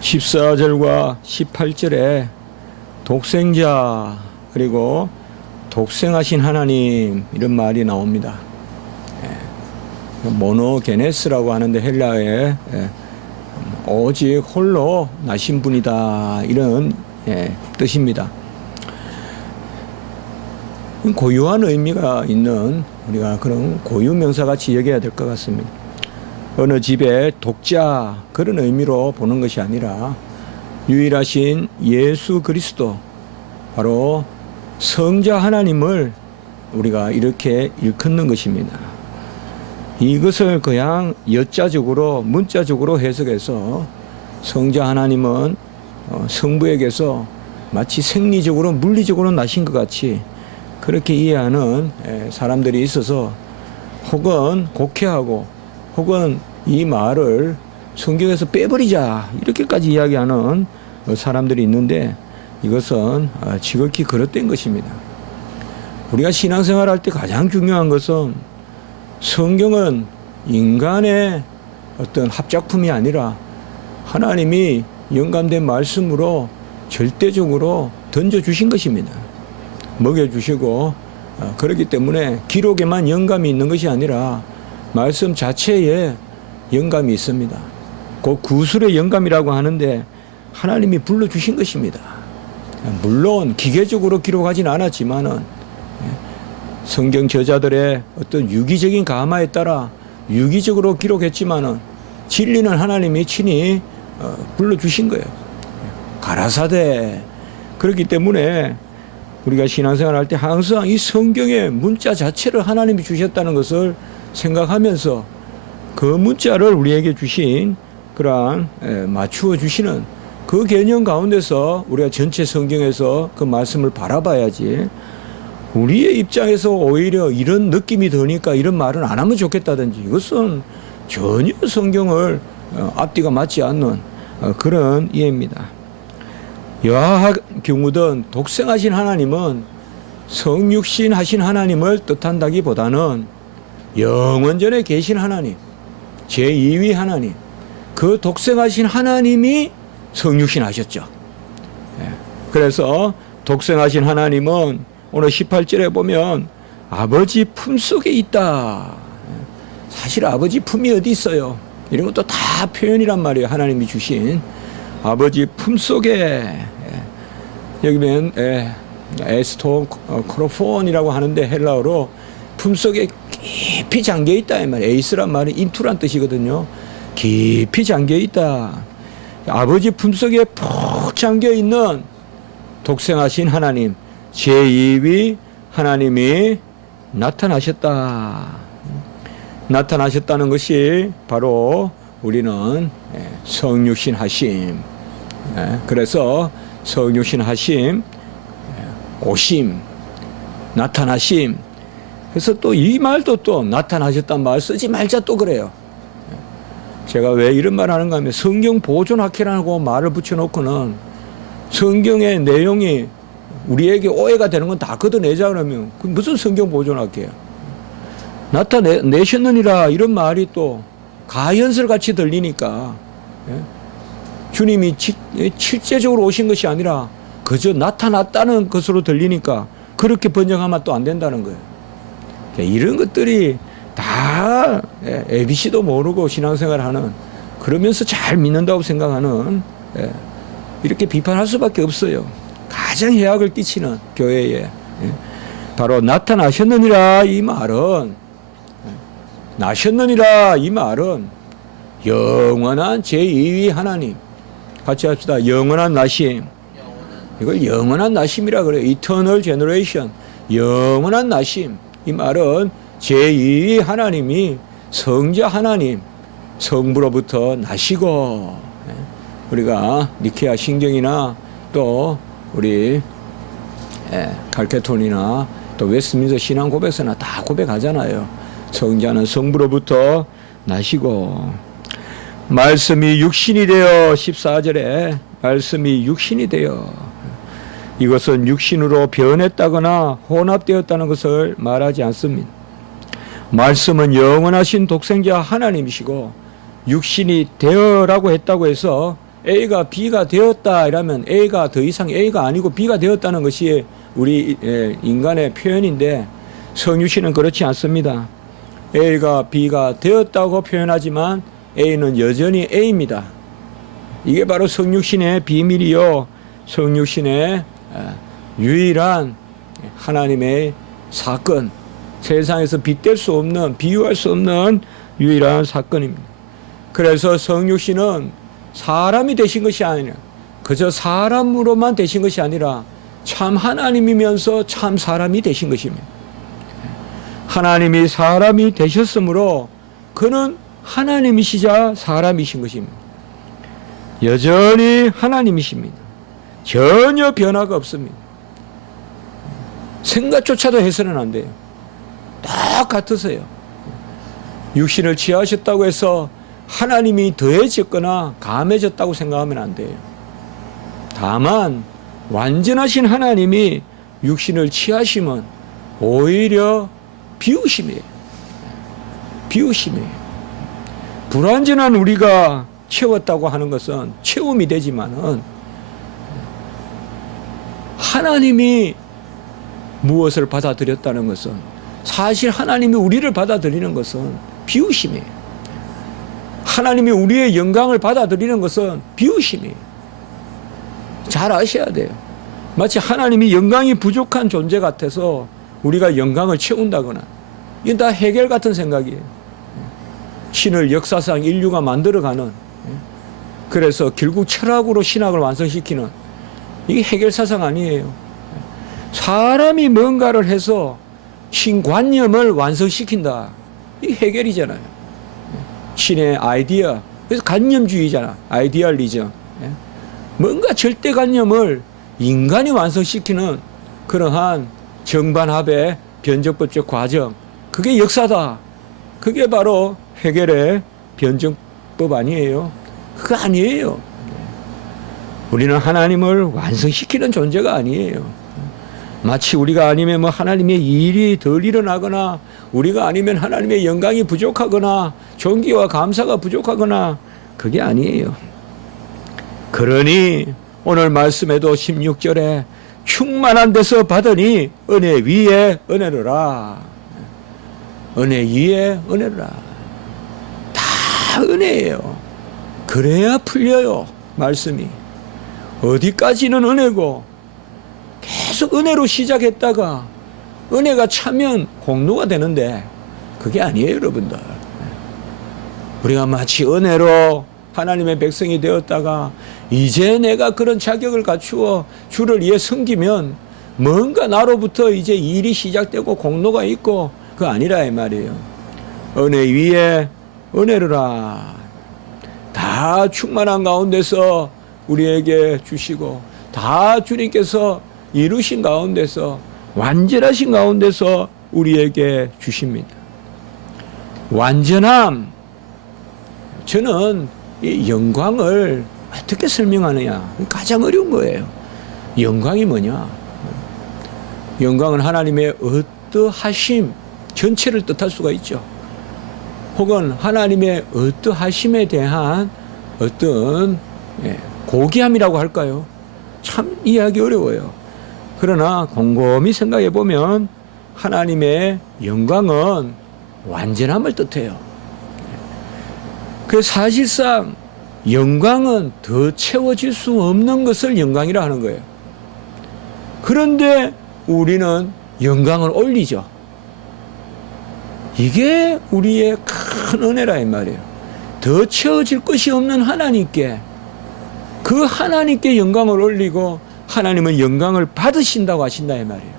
14절과 18절에 독생자 그리고 독생하신 하나님 이런 말이 나옵니다. 모노게네스라고 하는데 헬라어에 오직 홀로 나신 분이다 이런 뜻입니다. 고유한 의미가 있는 우리가 그런 고유 명사같이 여겨야 될 것 같습니다. 어느 집에 독자 그런 의미로 보는 것이 아니라 유일하신 예수 그리스도 바로 성자 하나님을 우리가 이렇게 일컫는 것입니다. 이것을 그냥 여자적으로 문자적으로 해석해서 성자 하나님은 성부에게서 마치 생리적으로 물리적으로 나신 것 같이 그렇게 이해하는 사람들이 있어서 혹은 곡해하고 혹은 이 말을 성경에서 빼버리자 이렇게까지 이야기하는 사람들이 있는데 이것은 지극히 그릇된 것입니다. 우리가 신앙생활할 때 가장 중요한 것은 성경은 인간의 어떤 합작품이 아니라 하나님이 영감된 말씀으로 절대적으로 던져주신 것입니다. 먹여주시고 그렇기 때문에 기록에만 영감이 있는 것이 아니라 말씀 자체에 영감이 있습니다. 그 구술의 영감이라고 하는데 하나님이 불러주신 것입니다. 물론 기계적으로 기록하지는 않았지만은 성경 저자들의 어떤 유기적인 감화에 따라 유기적으로 기록했지만은 진리는 하나님이 친히 불러주신 거예요. 가라사대. 그렇기 때문에 우리가 신앙생활 할 때 항상 이 성경의 문자 자체를 하나님이 주셨다는 것을 생각하면서 그 문자를 우리에게 주신 그러한 맞추어 주시는 그 개념 가운데서 우리가 전체 성경에서 그 말씀을 바라봐야지 우리의 입장에서 오히려 이런 느낌이 드니까 이런 말은 안 하면 좋겠다든지 이것은 전혀 성경을 앞뒤가 맞지 않는 그런 이해입니다. 여하 경우든 독생하신 하나님은 성육신 하신 하나님을 뜻한다기보다는 영원전에 계신 하나님, 제2위 하나님, 그 독생하신 하나님이 성육신 하셨죠. 그래서 독생하신 하나님은 오늘 18절에 보면 아버지 품속에 있다. 사실 아버지 품이 어디 있어요? 이런 것도 다 표현이란 말이에요. 하나님이 주신 아버지 품속에 여기 보면 에스토 크로폰이라고 하는데 헬라어로 품속에 깊이 잠겨 있다 이 말이에요. 에이스란 말은 인투란 뜻이거든요. 깊이 잠겨 있다. 아버지 품속에 푹 잠겨 있는 독생하신 하나님, 제2위 하나님이 나타나셨다. 나타나셨다는 것이 바로 우리는 성육신 하심. 그래서 성육신 하심, 오심, 나타나심. 그래서 또 이 말도 또 나타나셨단 말 쓰지 말자 또 그래요. 제가 왜 이런 말 하는가 하면 성경 보존학회라고 말을 붙여놓고는 성경의 내용이 우리에게 오해가 되는 건 다 걷어내자 그러면 그 무슨 성경 보존학회야. 나타내셨느니라 이런 말이 또 가연설같이 들리니까 주님이 실제적으로 오신 것이 아니라 그저 나타났다는 것으로 들리니까 그렇게 번역하면 또 안 된다는 거예요. 이런 것들이 다 ABC도 모르고 신앙생활하는 그러면서 잘 믿는다고 생각하는 이렇게 비판할 수밖에 없어요. 가장 해악을 끼치는 교회에 바로 나타나셨느니라 이 말은 나셨느니라 이 말은 영원한 제2위 하나님 같이 합시다. 영원한 나심. 이걸 영원한 나심이라 그래요. Eternal Generation. 영원한 나심. 이 말은 제2위 하나님이 성자 하나님 성부로부터 나시고 우리가 니케아 신경이나 또 우리 칼케톤이나 또 웨스트민스터 신앙 고백서나 다 고백하잖아요. 성자는 성부로부터 나시고 말씀이 육신이 되어 14절에 말씀이 육신이 되어 이것은 육신으로 변했다거나 혼합되었다는 것을 말하지 않습니다. 말씀은 영원하신 독생자 하나님이시고 육신이 되어라고 했다고 해서 A가 B가 되었다 이러면 A가 더 이상 A가 아니고 B가 되었다는 것이 우리 인간의 표현인데 성육신은 그렇지 않습니다. A가 B가 되었다고 표현하지만 A는 여전히 A입니다. 이게 바로 성육신의 비밀이요. 성육신의 유일한 하나님의 사건, 세상에서 빗댈 수 없는, 비유할 수 없는 유일한 사건입니다. 그래서 성육신은 사람이 되신 것이 아니라 그저 사람으로만 되신 것이 아니라 참 하나님이면서 참 사람이 되신 것입니다. 하나님이 사람이 되셨으므로 그는 하나님이시자 사람이신 것입니다. 여전히 하나님이십니다. 전혀 변화가 없습니다. 생각조차도 해서는 안 돼요. 똑같으세요. 육신을 취하셨다고 해서 하나님이 더해졌거나 감해졌다고 생각하면 안 돼요. 다만 완전하신 하나님이 육신을 취하시면 오히려 비우심이에요. 비우심이에요. 불완전한 우리가 채웠다고 하는 것은 채움이 되지만은 하나님이 무엇을 받아들였다는 것은 사실 하나님이 우리를 받아들이는 것은 비우심이에요. 하나님이 우리의 영광을 받아들이는 것은 비우심이에요. 잘 아셔야 돼요. 마치 하나님이 영광이 부족한 존재 같아서 우리가 영광을 채운다거나 이건 다 해겔 같은 생각이에요. 신을 역사상 인류가 만들어가는, 그래서 결국 철학으로 신학을 완성시키는, 이게 해겔 사상 아니에요. 사람이 뭔가를 해서 신관념을 완성시킨다. 이게 해겔이잖아요. 신의 아이디어. 그래서 관념주의잖아. 아이디얼리즘. 뭔가 절대관념을 인간이 완성시키는 그러한 정반합의 변정법적 과정. 그게 역사다. 그게 바로 해겔의 변정법 아니에요. 그거 아니에요. 우리는 하나님을 완성시키는 존재가 아니에요. 마치 우리가 아니면 뭐 하나님의 일이 덜 일어나거나 우리가 아니면 하나님의 영광이 부족하거나 존귀와 감사가 부족하거나 그게 아니에요. 그러니 오늘 말씀에도 16절에 충만한 데서 받으니 은혜 위에 은혜로라. 은혜 위에 은혜로라. 다 은혜예요. 그래야 풀려요. 말씀이. 어디까지는 은혜고 계속 은혜로 시작했다가 은혜가 차면 공로가 되는데 그게 아니에요, 여러분들. 우리가 마치 은혜로 하나님의 백성이 되었다가 이제 내가 그런 자격을 갖추어 주를 위해 섬기면 뭔가 나로부터 이제 일이 시작되고 공로가 있고 그거 아니라 이 말이에요. 은혜 위에 은혜로라. 다 충만한 가운데서 우리에게 주시고 다 주님께서 이루신 가운데서 완전하신 가운데서 우리에게 주십니다. 완전함. 저는 이 영광을 어떻게 설명하느냐. 가장 어려운 거예요. 영광이 뭐냐. 영광은 하나님의 어떠하심 전체를 뜻할 수가 있죠. 혹은 하나님의 어떠하심에 대한 어떤 고귀함이라고 할까요? 참 이해하기 어려워요. 그러나 곰곰이 생각해 보면 하나님의 영광은 완전함을 뜻해요. 그래서 사실상 영광은 더 채워질 수 없는 것을 영광이라 하는 거예요. 그런데 우리는 영광을 올리죠. 이게 우리의 큰 은혜라 이 말이에요. 더 채워질 것이 없는 하나님께, 그 하나님께 영광을 올리고 하나님은 영광을 받으신다고 하신다 이 말이에요.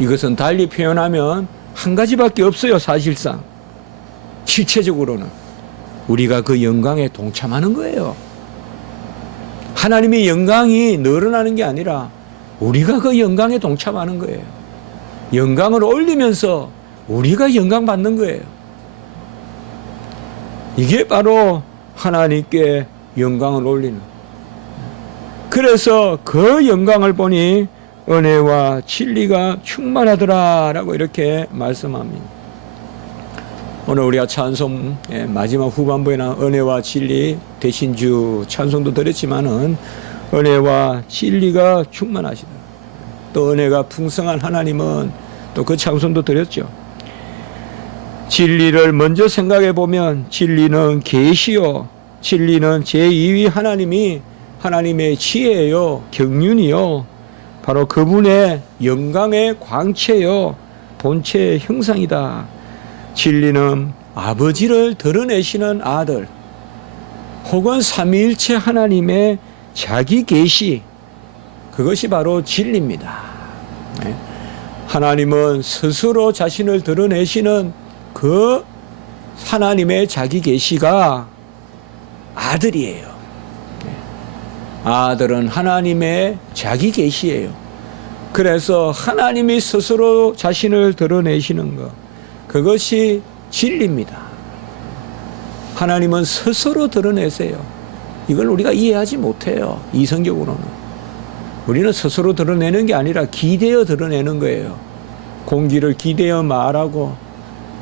이것은 달리 표현하면 한 가지밖에 없어요. 사실상 실체적으로는 우리가 그 영광에 동참하는 거예요. 하나님의 영광이 늘어나는 게 아니라 우리가 그 영광에 동참하는 거예요. 영광을 올리면서 우리가 영광 받는 거예요. 이게 바로 하나님께 영광을 올리는. 그래서 그 영광을 보니 은혜와 진리가 충만하더라라고 이렇게 말씀합니다. 오늘 우리가 찬송 마지막 후반부에는 은혜와 진리 대신주 찬송도 드렸지만은 은혜와 진리가 충만하시다. 또 은혜가 풍성한 하나님은 또 그 찬송도 드렸죠. 진리를 먼저 생각해 보면 진리는 계시요, 진리는 제2위 하나님이 하나님의 지혜요, 경륜이요, 바로 그분의 영광의 광채요, 본체의 형상이다. 진리는 아버지를 드러내시는 아들, 혹은 삼위일체 하나님의 자기 계시, 그것이 바로 진리입니다. 하나님은 스스로 자신을 드러내시는 그 하나님의 자기 계시가 아들이에요. 아들은 하나님의 자기 계시예요. 그래서 하나님이 스스로 자신을 드러내시는 것, 그것이 진리입니다. 하나님은 스스로 드러내세요. 이걸 우리가 이해하지 못해요. 이성적으로는. 우리는 스스로 드러내는 게 아니라 기대어 드러내는 거예요. 공기를 기대어 말하고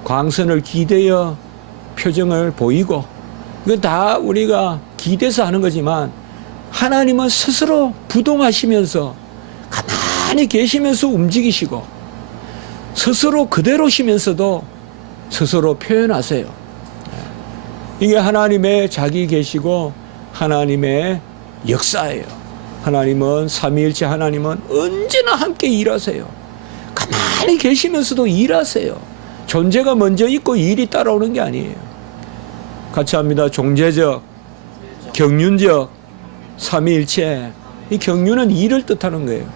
광선을 기대어 표정을 보이고, 이건 다 우리가 기대서 하는 거지만 하나님은 스스로 부동하시면서 가만히 계시면서 움직이시고 스스로 그대로시면서도 스스로 표현하세요. 이게 하나님의 자기 계시고 하나님의 역사예요. 하나님은 삼위일체 하나님은 언제나 함께 일하세요. 가만히 계시면서도 일하세요. 존재가 먼저 있고 일이 따라오는 게 아니에요. 같이 합니다. 종재적, 경륜적, 삼위일체. 이 경륜은 일을 뜻하는 거예요.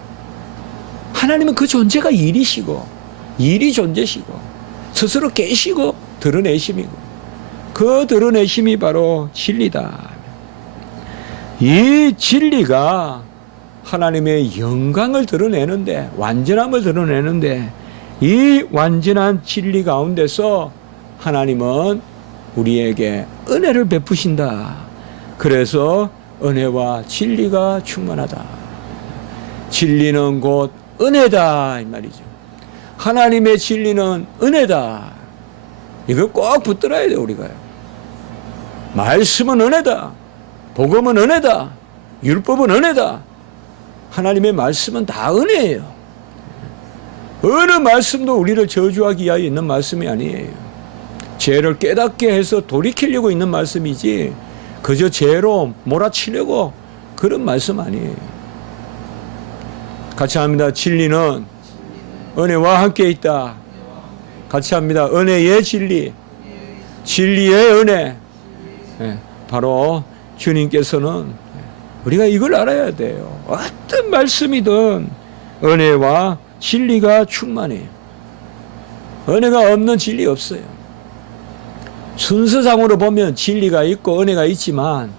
하나님은 그 존재가 일이시고 일이 존재시고 스스로 계시고 드러내심이고 그 드러내심이 바로 진리다. 이 진리가 하나님의 영광을 드러내는데, 완전함을 드러내는데, 이 완전한 진리 가운데서 하나님은 우리에게 은혜를 베푸신다. 그래서 은혜와 진리가 충만하다. 진리는 곧 은혜다, 이 말이죠. 하나님의 진리는 은혜다. 이걸 꼭 붙들어야 돼요, 우리가요. 말씀은 은혜다. 복음은 은혜다. 율법은 은혜다. 하나님의 말씀은 다 은혜예요. 어느 말씀도 우리를 저주하기 위하여 있는 말씀이 아니에요. 죄를 깨닫게 해서 돌이키려고 있는 말씀이지 그저 죄로 몰아치려고 그런 말씀 아니에요. 같이 합니다. 진리는 은혜와 함께 있다. 같이 합니다. 은혜의 진리, 진리의 은혜. 바로 주님께서는 우리가 이걸 알아야 돼요. 어떤 말씀이든 은혜와 진리가 충만해요. 은혜가 없는 진리 없어요. 순서상으로 보면 진리가 있고 은혜가 있지만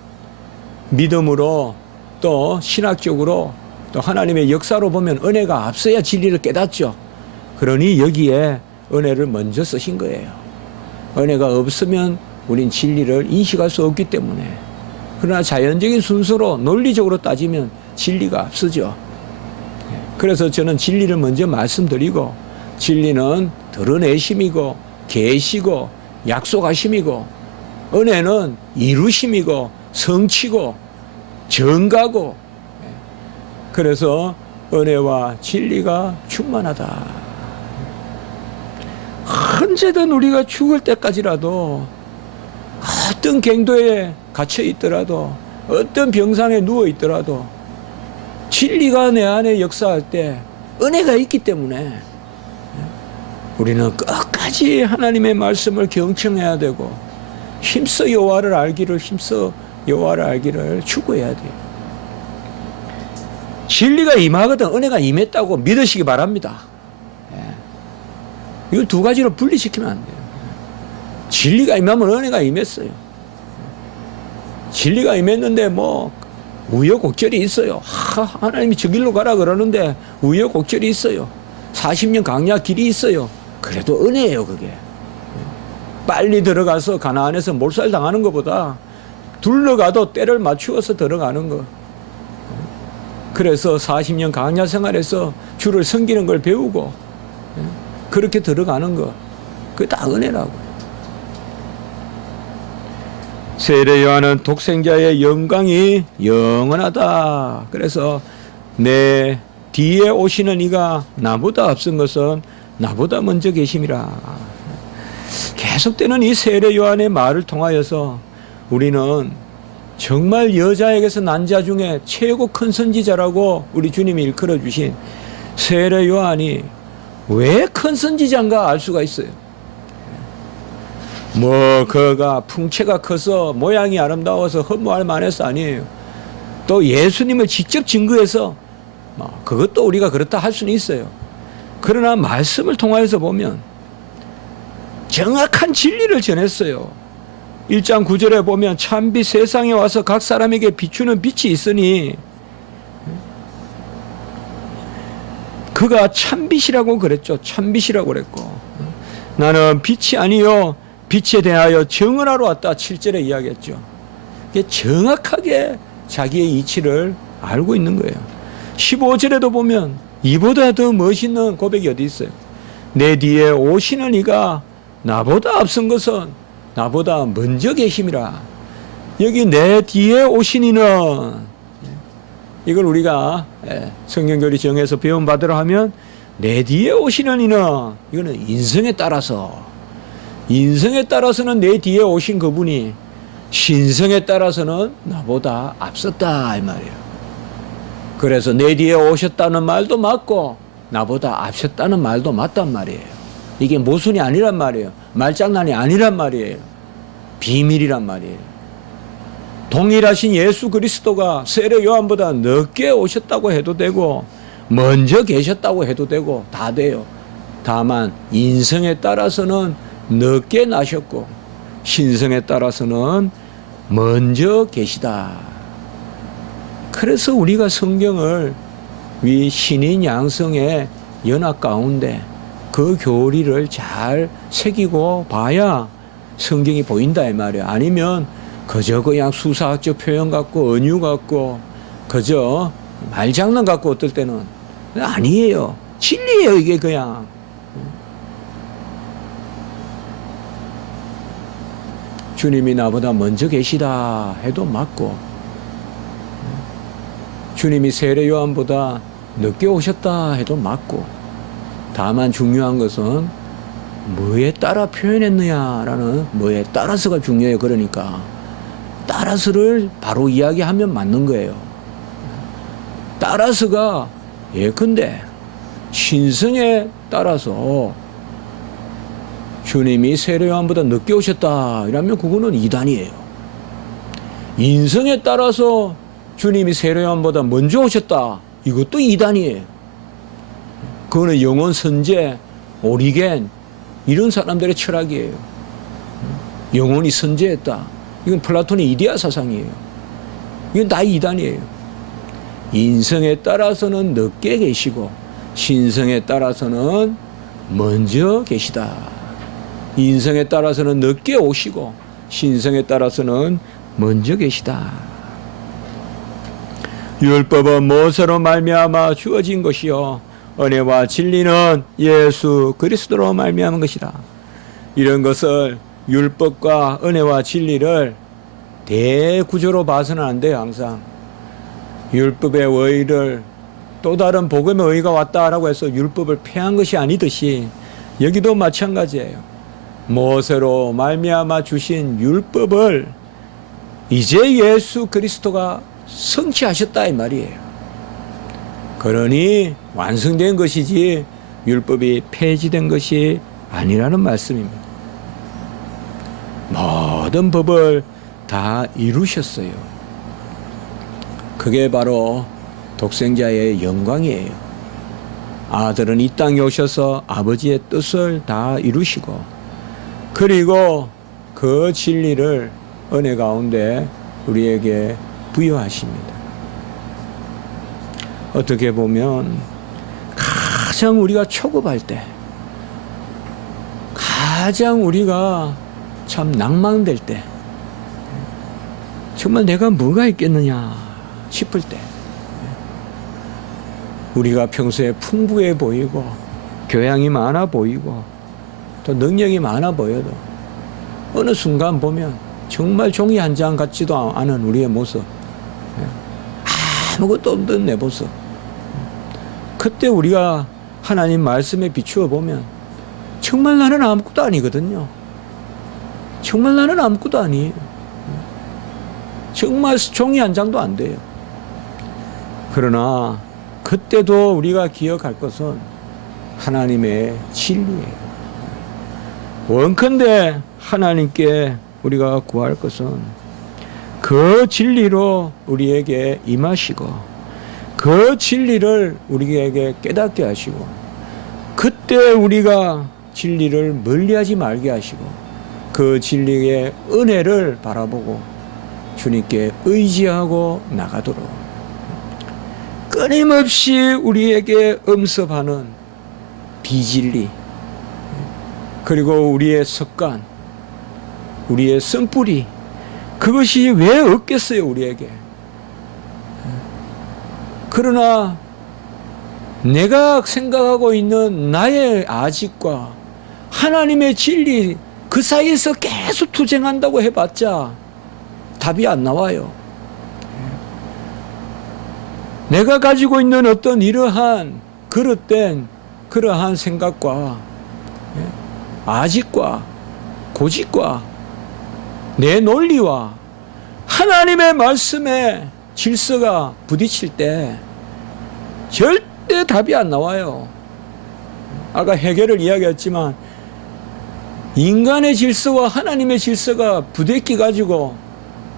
믿음으로 또 신학적으로 또 하나님의 역사로 보면 은혜가 앞서야 진리를 깨닫죠. 그러니 여기에 은혜를 먼저 쓰신 거예요. 은혜가 없으면 우린 진리를 인식할 수 없기 때문에. 그러나 자연적인 순서로 논리적으로 따지면 진리가 앞서죠. 그래서 저는 진리를 먼저 말씀드리고, 진리는 드러내심이고 계시고 약속하심이고 은혜는 이루심이고 성취고 정가고, 그래서 은혜와 진리가 충만하다. 언제든 우리가 죽을 때까지라도 어떤 갱도에 갇혀 있더라도 어떤 병상에 누워 있더라도 진리가 내 안에 역사할 때 은혜가 있기 때문에 우리는 끝까지 하나님의 말씀을 경청해야 되고 힘써 여호와를 알기를 추구해야 돼요. 진리가 임하거든 은혜가 임했다고 믿으시기 바랍니다. 이걸 두 가지로 분리시키면 안 돼요. 진리가 임하면 은혜가 임했어요. 진리가 임했는데 뭐 우여곡절이 있어요. 하나님이 저 길로 가라 그러는데 우여곡절이 있어요. 40년 강야 길이 있어요. 그래도 은혜예요, 그게. 빨리 들어가서 가나안에서 몰살 당하는 것보다 둘러가도 때를 맞추어서 들어가는 거. 그래서 40년 강야 생활에서 주를 섬기는 걸 배우고 그렇게 들어가는 거. 그게 다 은혜라고요. 세례 요한은 독생자의 영광이 영원하다. 그래서 내 뒤에 오시는 이가 나보다 앞선 것은 나보다 먼저 계심이라. 계속되는 이 세례 요한의 말을 통하여서 우리는 정말 여자에게서 난 자 중에 최고 큰 선지자라고 우리 주님이 일컬어 주신 세례 요한이 왜 큰 선지자인가 알 수가 있어요. 뭐 그가 풍채가 커서 모양이 아름다워서 허무할 만해서 아니에요. 또 예수님을 직접 증거해서 그것도 우리가 그렇다 할 수는 있어요. 그러나 말씀을 통하여서 보면 정확한 진리를 전했어요. 1장 9절에 보면 참빛 세상에 와서 각 사람에게 비추는 빛이 있으니 그가 참빛이라고 그랬죠. 참빛이라고 그랬고 나는 빛이 아니요 빛에 대하여 증언하러 왔다. 7절에 이야기했죠. 이게 정확하게 자기의 이치를 알고 있는 거예요. 15절에도 보면 이보다 더 멋있는 고백이 어디 있어요. 내 뒤에 오시는 이가 나보다 앞선 것은 나보다 먼저 계심이라. 여기 내 뒤에 오신 이는 이걸 우리가 성경교리 정에서 배움받으러 하면 내 뒤에 오시는 이는 이거는 인성에 따라서는 내 뒤에 오신 그분이 신성에 따라서는 나보다 앞섰다 이 말이에요. 그래서 내 뒤에 오셨다는 말도 맞고 나보다 앞섰다는 말도 맞단 말이에요. 이게 모순이 아니란 말이에요. 말장난이 아니란 말이에요. 비밀이란 말이에요. 동일하신 예수 그리스도가 세례 요한보다 늦게 오셨다고 해도 되고 먼저 계셨다고 해도 되고 다 돼요. 다만 인성에 따라서는 늦게 나셨고 신성에 따라서는 먼저 계시다. 그래서 우리가 성경을 위 신인 양성의 연합 가운데 그 교리를 잘 새기고 봐야 성경이 보인다 이 말이에요. 아니면 그저 그냥 수사학적 표현 갖고 은유 갖고 그저 말장난 갖고 어떨 때는 아니에요. 진리예요 이게 그냥. 주님이 나보다 먼저 계시다 해도 맞고 주님이 세례 요한보다 늦게 오셨다 해도 맞고 다만 중요한 것은 뭐에 따라 표현했느냐라는 뭐에 따라서가 중요해요. 그러니까 따라서를 바로 이야기하면 맞는 거예요. 따라서가 예컨대 신성에 따라서 주님이 세례 요한보다 늦게 오셨다 이러면 그거는 이단이에요. 인성에 따라서 주님이 세례 요한보다 먼저 오셨다 이것도 이단이에요. 그거는 영원 선제, 오리겐 이런 사람들의 철학이에요. 영혼이 선제했다. 이건 플라톤의 이데아 사상이에요. 이건 다 이단이에요. 인성에 따라서는 늦게 계시고 신성에 따라서는 먼저 계시다. 인성에 따라서는 늦게 오시고 신성에 따라서는 먼저 계시다. 율법은 모세로 말미암아 주어진 것이요 은혜와 진리는 예수 그리스도로 말미암은 것이다. 이런 것을 율법과 은혜와 진리를 대구조로 봐서는 안 돼요. 항상 율법의 의를 또 다른 복음의 의가 왔다라고 해서 율법을 폐한 것이 아니듯이 여기도 마찬가지예요. 모세로 말미암아 주신 율법을 이제 예수 그리스도가 성취하셨다 이 말이에요. 그러니 완성된 것이지 율법이 폐지된 것이 아니라는 말씀입니다. 모든 법을 다 이루셨어요. 그게 바로 독생자의 영광이에요. 아들은 이 땅에 오셔서 아버지의 뜻을 다 이루시고 그리고 그 진리를 은혜 가운데 우리에게 부여하십니다. 어떻게 보면 가장 우리가 초급할 때 가장 우리가 참 낭망될 때 정말 내가 뭐가 있겠느냐 싶을 때 우리가 평소에 풍부해 보이고 교양이 많아 보이고 또 능력이 많아 보여도 어느 순간 보면 정말 종이 한 장 같지도 않은 우리의 모습, 아무것도 없는 내 모습, 그때 우리가 하나님 말씀에 비추어 보면 정말 나는 아무것도 아니거든요. 정말 나는 아무것도 아니에요. 정말 종이 한 장도 안 돼요. 그러나 그때도 우리가 기억할 것은 하나님의 진리예요. 원컨대 하나님께 우리가 구할 것은 그 진리로 우리에게 임하시고 그 진리를 우리에게 깨닫게 하시고 그때 우리가 진리를 멀리하지 말게 하시고 그 진리의 은혜를 바라보고 주님께 의지하고 나가도록 끊임없이 우리에게 엄습하는 비진리 그리고 우리의 습관 우리의 쓴뿌리 그것이 왜 없겠어요 우리에게. 그러나 내가 생각하고 있는 나의 아직과 하나님의 진리 그 사이에서 계속 투쟁한다고 해봤자 답이 안 나와요. 내가 가지고 있는 어떤 이러한 그릇된 그러한 생각과 아직과 고집과 내 논리와 하나님의 말씀에 질서가 부딪힐 때 절대 답이 안 나와요. 아까 해결을 이야기했지만 인간의 질서와 하나님의 질서가 부대끼 가지고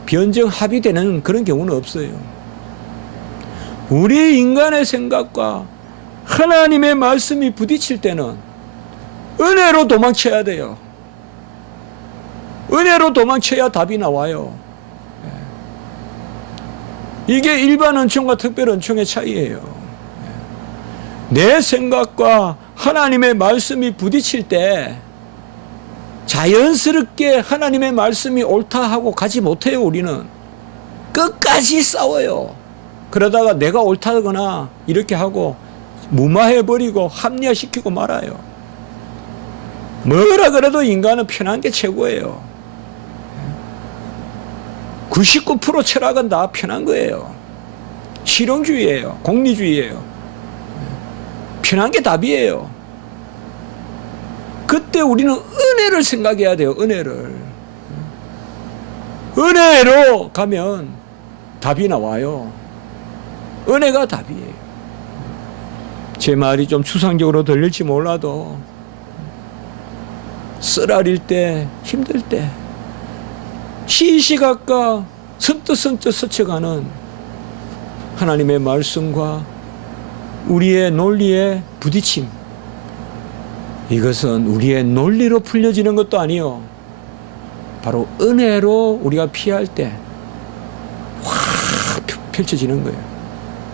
변정 합의되는 그런 경우는 없어요. 우리 인간의 생각과 하나님의 말씀이 부딪힐 때는 은혜로 도망쳐야 돼요. 은혜로 도망쳐야 답이 나와요. 이게 일반 은총과 특별 은총의 차이예요. 내 생각과 하나님의 말씀이 부딪힐 때 자연스럽게 하나님의 말씀이 옳다 하고 가지 못해요. 우리는 끝까지 싸워요. 그러다가 내가 옳다거나 이렇게 하고 무마해버리고 합리화시키고 말아요. 뭐라 그래도 인간은 편한 게 최고예요. 99% 철학은 다 편한 거예요. 실용주의예요. 공리주의예요. 편한 게 답이에요. 그때 우리는 은혜를 생각해야 돼요. 은혜를. 은혜로 가면 답이 나와요. 은혜가 답이에요. 제 말이 좀 추상적으로 들릴지 몰라도 쓰라릴 때 힘들 때 시시각각 선뜻선뜻 스쳐가는 하나님의 말씀과 우리의 논리의 부딪힘 이것은 우리의 논리로 풀려지는 것도 아니요 바로 은혜로 우리가 피할 때 확 펼쳐지는 거예요.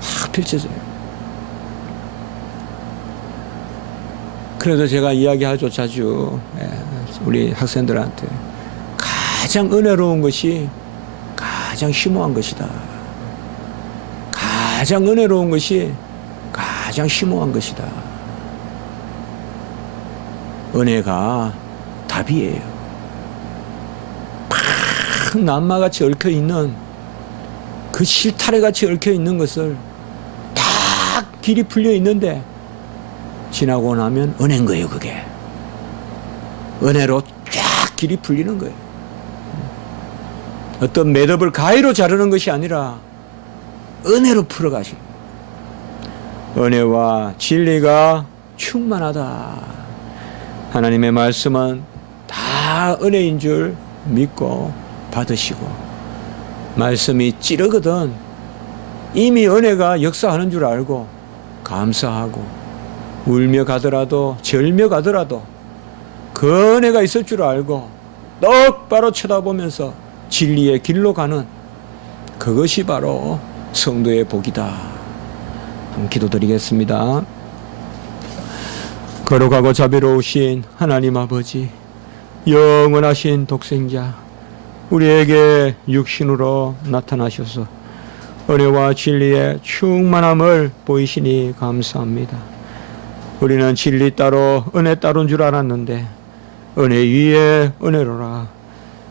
확 펼쳐져요. 그래서 제가 이야기하죠 자주 우리 학생들한테 가장 은혜로운 것이 가장 심오한 것이다. 가장 은혜로운 것이 가장 심오한 것이다. 은혜가 답이에요. 팍 남마같이 얽혀있는 그 실타래같이 얽혀있는 것을 딱 길이 풀려있는데 지나고 나면 은혜인 거예요. 그게 은혜로 쫙 길이 풀리는 거예요. 어떤 매듭을 가위로 자르는 것이 아니라 은혜로 풀어가시는 은혜와 진리가 충만하다. 하나님의 말씀은 다 은혜인 줄 믿고 받으시고 말씀이 찌르거든 이미 은혜가 역사하는 줄 알고 감사하고 울며 가더라도 절며 가더라도 그 은혜가 있을 줄 알고 똑바로 쳐다보면서 진리의 길로 가는 그것이 바로 성도의 복이다. 한번 기도드리겠습니다. 거룩하고 자비로우신 하나님 아버지 영원하신 독생자 우리에게 육신으로 나타나셔서 은혜와 진리의 충만함을 보이시니 감사합니다. 우리는 진리 따로 은혜 따로인 줄 알았는데 은혜 위에 은혜로라.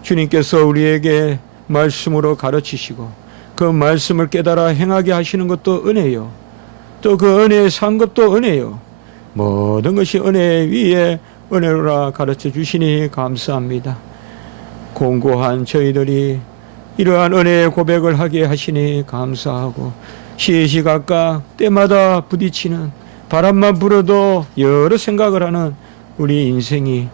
주님께서 우리에게 말씀으로 가르치시고 그 말씀을 깨달아 행하게 하시는 것도 은혜요. 또 그 은혜에 산 것도 은혜요. 모든 것이 은혜 위에 은혜로라 가르쳐 주시니 감사합니다. 공고한 저희들이 이러한 은혜의 고백을 하게 하시니 감사하고 시시각각 때마다 부딪히는 바람만 불어도 여러 생각을 하는 우리 인생이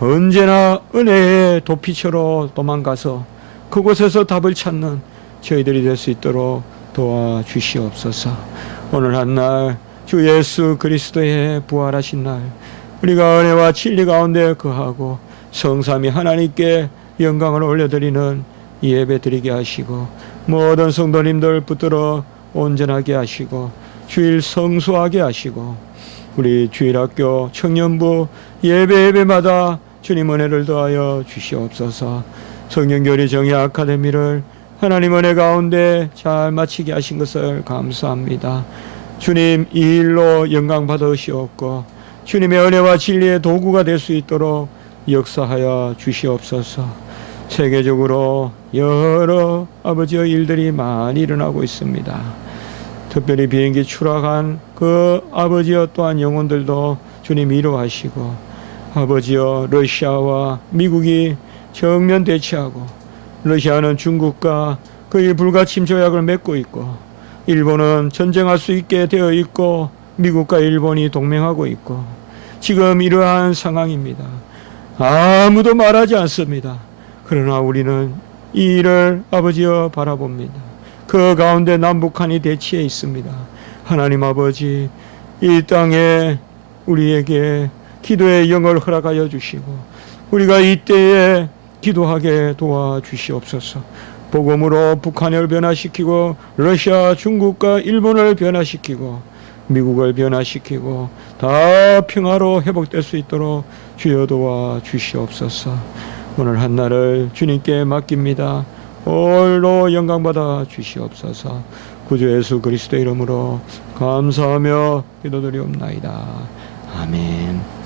언제나 은혜의 도피처로 도망가서 그곳에서 답을 찾는 저희들이 될 수 있도록 도와주시옵소서. 오늘 한날 주 예수 그리스도의 부활하신 날 우리가 은혜와 진리 가운데 거하고 성삼위 하나님께 영광을 올려드리는 예배 드리게 하시고 모든 성도님들 붙들어 온전하게 하시고 주일 성수하게 하시고 우리 주일학교 청년부 예배마다 주님 은혜를 더하여 주시옵소서. 성경교리 정의 아카데미를 하나님 은혜 가운데 잘 마치게 하신 것을 감사합니다. 주님 이 일로 영광 받으시옵고 주님의 은혜와 진리의 도구가 될 수 있도록 역사하여 주시옵소서. 세계적으로 여러 아버지의 일들이 많이 일어나고 있습니다. 특별히 비행기 추락한 그 아버지여 또한 영혼들도 주님 위로하시고 아버지여 러시아와 미국이 정면 대치하고 러시아는 중국과 그의 불가침 조약을 맺고 있고 일본은 전쟁할 수 있게 되어 있고 미국과 일본이 동맹하고 있고 지금 이러한 상황입니다. 아무도 말하지 않습니다. 그러나 우리는 이 일을 아버지여 바라봅니다. 그 가운데 남북한이 대치해 있습니다. 하나님 아버지 이 땅에 우리에게 기도의 영을 허락하여 주시고 우리가 이때에 기도하게 도와주시옵소서. 복음으로 북한을 변화시키고 러시아, 중국과 일본을 변화시키고 미국을 변화시키고 다 평화로 회복될 수 있도록 주여 도와주시옵소서. 오늘 한날을 주님께 맡깁니다. 홀로 영광받아 주시옵소서. 구주 예수 그리스도의 이름으로 감사하며 기도드리옵나이다. 아멘.